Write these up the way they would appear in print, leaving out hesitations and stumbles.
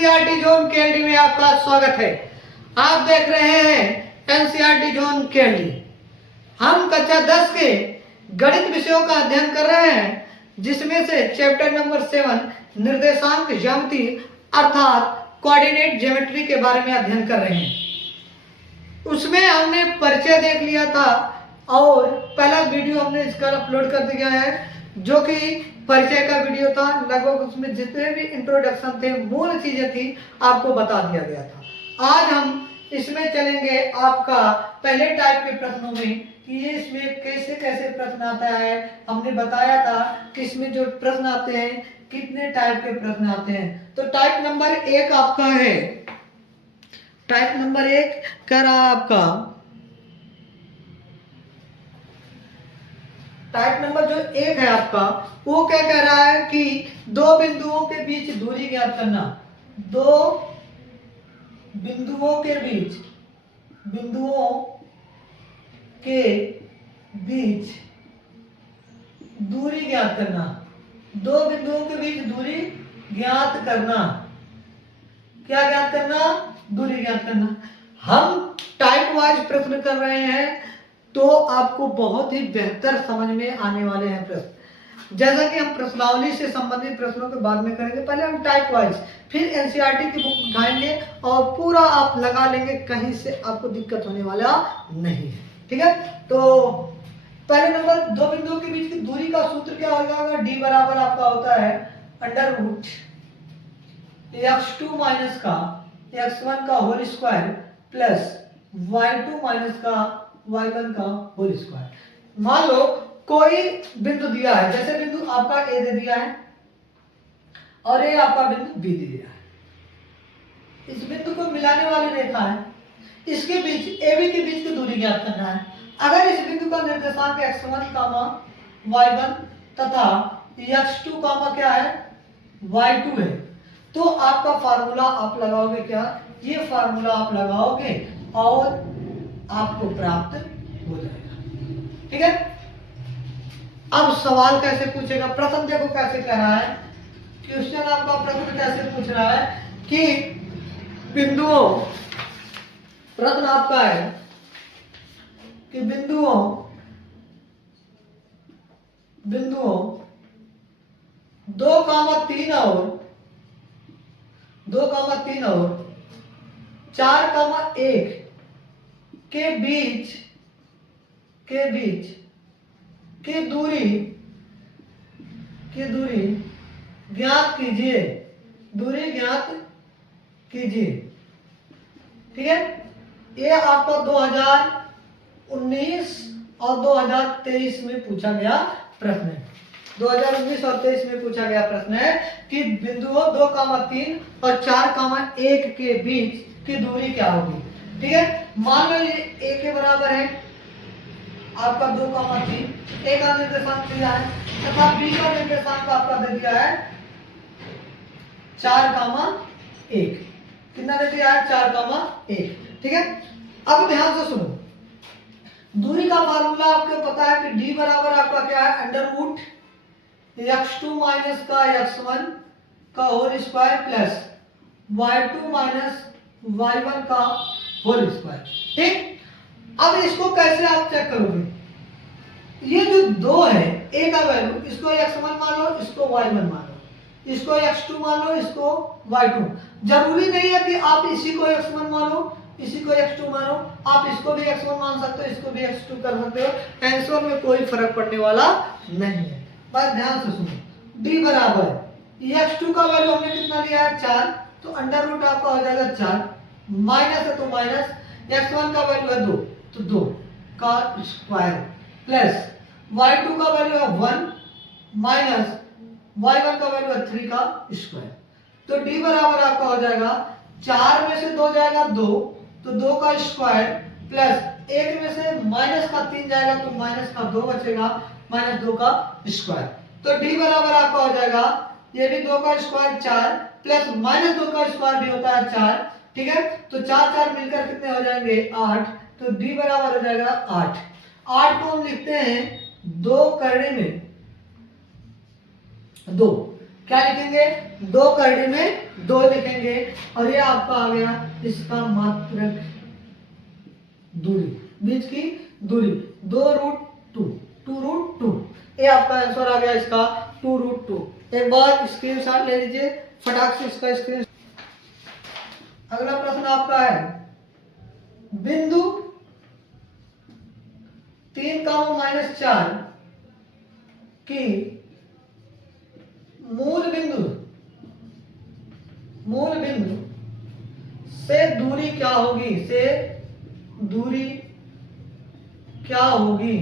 NCERT zone KLD में आपका स्वागत है। आप देख रहे हैं एनसीईआरटी जोन केएलडी। हम कक्षा 10 के गणित विषयों का अध्ययन कर रहे हैं, जिसमें से चैप्टर नंबर 7 निर्देशांक ज्यामिति अर्थात कोऑर्डिनेट ज्योमेट्री के बारे में अध्ययन कर रहे हैं। उसमें हमने परिचय देख लिया था और पहला वीडियो हमने इसका अपलोड कर दिया है, जो कि परिचय का वीडियो था। लगभग उसमें जितने भी इंट्रोडक्शन थे, मूल चीजें थी, आपको बता दिया गया था। आज हम इसमें चलेंगे आपका पहले टाइप के प्रश्नों में कि ये इसमें कैसे कैसे प्रश्न आता है। हमने बताया था कि इसमें जो प्रश्न आते हैं कितने टाइप के प्रश्न आते हैं। तो टाइप नंबर 1 आपका है, टाइप नंबर 1 कह रहा है आपका, टाइप नंबर जो 1 है आपका, वो क्या कह रहा है कि दो बिंदुओं के बीच दूरी ज्ञात करना। दो बिंदुओं के बीच दूरी ज्ञात करना। दो बिंदुओं के बीच दूरी ज्ञात करना। क्या ज्ञात करना? दूरी ज्ञात करना। हम टाइप वाइज प्रश्न कर रहे हैं, तो आपको बहुत ही बेहतर समझ में आने वाले हैं प्रश्न। जैसा कि हम प्रश्नावली से संबंधित प्रश्नों के बाद में करेंगे, पहले हम टाइप वाइज, फिर एनसीईआरटी की बुक उठाएंगे और पूरा आप लगा लेंगे, कहीं से आपको दिक्कत होने वाला नहीं है। ठीक है, तो पहले नंबर, दो बिंदुओं के बीच की दूरी का सूत्र क्या होगा? डी बराबर आपका होता है अंडर रूट x2 माइनस का x1 का whole square plus y2 minus का y1 का होल स्क्वायर। मान लो कोई बिंदु दिया है, जैसे बिंदु आपका ए दे दिया है और ये आपका बिंदु बी दे दिया है। इस बिंदु को मिलाने वाली रेखा है, इसके बीच AB के बीच की दूरी ज्ञात करना है। अगर इस बिंदु का निर्देशांक x1 y1 तथा x2 क्या है? y2 है, तो आपका फार्मूला आप लगाओगे क्या? ये फार्मूला आप लगाओगे और आपको प्राप्त हो जाएगा। ठीक है, अब सवाल कैसे पूछेगा? प्रश्न देखो कैसे कह रहा है, क्वेश्चन आपका प्रश्न कैसे पूछ रहा है कि बिंदुओं, प्रश्न आपका है कि बिंदुओं 2,3 और 4,1 के बीच की दूरी ज्ञात कीजिए। दूरी ज्ञात कीजिए। ठीक है, ये आपको 2019 और 2023 में पूछा गया प्रश्न है। 2019 और 23 में पूछा गया प्रश्न है कि बिंदुओं 2,3 और 4,1 के बीच की दूरी क्या होगी। ठीक है, मान लो ये a के बराबर है आपका 2,3, a का निर्देशांक दिया है तथा b का निर्देशांक आपका दे दिया है 4,1। कितना दे दिया है? 4,1। ठीक है, अब ध्यान से सुनो, दूरी का फार्मूला आपको पता है कि d बराबर आपका क्या है? अंडर रूट x2 माइनस का x1 का whole square plus y2 minus y1 का होल स्क्वायर। ठीक, अब इसको कैसे आप चेक करोगे? ये जो दो है, a का वैल्यू, इसको x1 मान लो, इसको y1 मान लो, इसको x2 मान लो, इसको y2। जरूरी नहीं है कि आप इसी को x1 मानो, इसी को x2 मानो, आप इसको भी x1 मान सकते हो, इसको भी x2 कर सकते हो। आंसर में कोई फर्क पड़ने वाला नहीं है। बस ध्यान से सुनो, d बराबर x2 का वैल्यू हमने कितना लिया है? 4, तो अंडर रूट आपका हो जाएगा 4, माइनस है तो माइनस, x1 का वैल्यू है 2, तो 2 का स्क्वायर प्लस y2 का वैल्यू है 1 माइनस y1 का वैल्यू है 3 का स्क्वायर। तो d बराबर आपका हो जाएगा 4 में से 2 जाएगा 2, तो 2 का स्क्वायर प्लस 1 में से माइनस का 3 जाएगा तो माइनस का 2 बचेगा, माइनस 2 का स्क्वायर। तो d बराबर आपका हो जाएगा, ये भी 2 का स्क्वायर 4 प्लस माइनस 2 का स्क्वायर भी होता है 4। ठीक है, तो 4 4 मिलकर कितने हो जाएंगे? 8। तो d बराबर हो जाएगा 8। 8 को हम लिखते हैं 2 करने में 2। क्या लिखेंगे, 2 करड़ी में 2 लिखेंगे और ये आपका आ गया इसका मात्रक दूरी, बीच की दूरी 2√2, 2√2, ये आपका आंसर आ गया इसका 2√2। एक बार स्क्रीनशॉट ले लीजिए फटाक से इसका स्क्रीन। अगला प्रश्न आपका है बिंदु 3, -4 की मूल बिंदु से दूरी क्या होगी, से दूरी क्या होगी।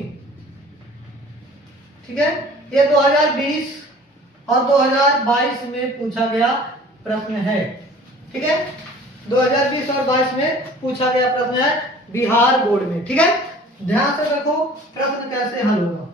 ठीक है, ये 2020 और 2022 में पूछा गया प्रश्न है। ठीक है, 2020 और 22 में पूछा गया प्रश्न है बिहार बोर्ड में। ठीक है, ध्यान से देखो प्रश्न कैसे हल होगा।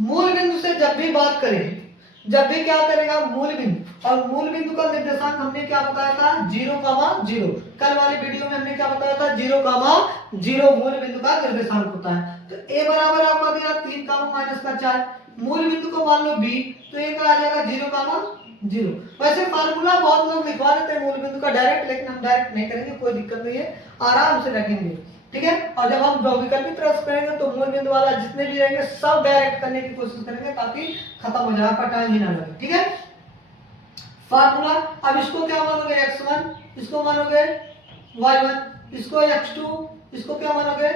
मूल बिंदु से जब भी बात करें, जब भी क्या करेगा मूल बिंदु, और मूल बिंदु का निर्देशांक हमने क्या बताया था 0,0। कल वाली वीडियो में हमने क्या बताया था 0,0 मूल बिंदु का निर्देशांक होता है। तो a बराबर आपका दिया 3, -4, मूल बिंदु को मान लो b, तो a का आ जाएगा 0,0। वैसे फार्मूला बहुत लोग लिखवा देते हैं मूल बिंदु का डायरेक्ट, लेकिन हम डायरेक्ट नहीं करेंगे, कोई दिक्कत नहीं है, आराम से रखेंगे। ठीक है, और जब हम बहुविकल्पी प्रश्न करेंगे तो मूल बिंदु वाला जितने भी रहेंगे सब डायरेक्ट करने की कोशिश करेंगे ताकि खत्म हो जाए, आपका टाइम ही ना लगे। ठीक है, फार्मूला, अब इसको क्या मानोगे x1, इसको मानोगे y1, इसको x2, इसको क्या मानोगे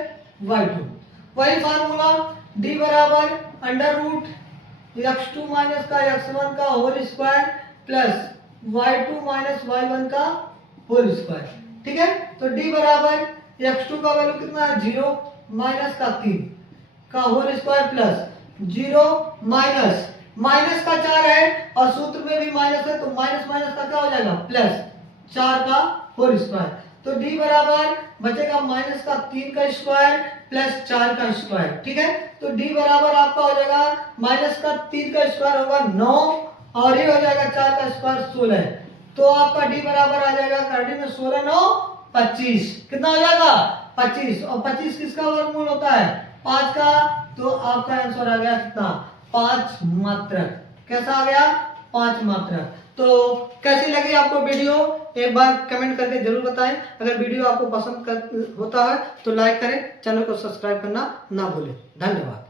y2। वही फार्मूला d बराबर √x2 माइनस का x1 का whole square plus y2 minus y1 का होल स्क्वायर। ठीक है, तो d बराबर x2 का वैल्यू कितना है 0 माइनस का 3 का होल स्क्वायर प्लस 0 माइनस का 4 है और सूत्र में भी माइनस है, तो माइनस का क्या हो जाएगा प्लस 4 का होल स्क्वायर। तो d बराबर बचेगा माइनस का 3 का स्क्वायर प्लस 4 का स्क्वायर। ठीक है, तो d बराबर आपका हो जाएगा माइनस का 3 का स्क्वायर होगा 9 और ये हो जाएगा 4 का स्क्वायर 16। तो आपका d बराबर आ जाएगा करड़ी में 16 9 25, कितना हो जाएगा 25, और 25 किसका वर्गमूल होता है 5 का, तो आपका आंसर आ गया कितना 5 मात्रक। कैसा आ गया 5 मात्रक। तो कैसी लगी आपको वीडियो एक बार कमेंट करके जरूर बताएं। अगर वीडियो आपको पसंद होता है तो लाइक करें, चैनल को सब्सक्राइब करना ना भूलें। धन्यवाद।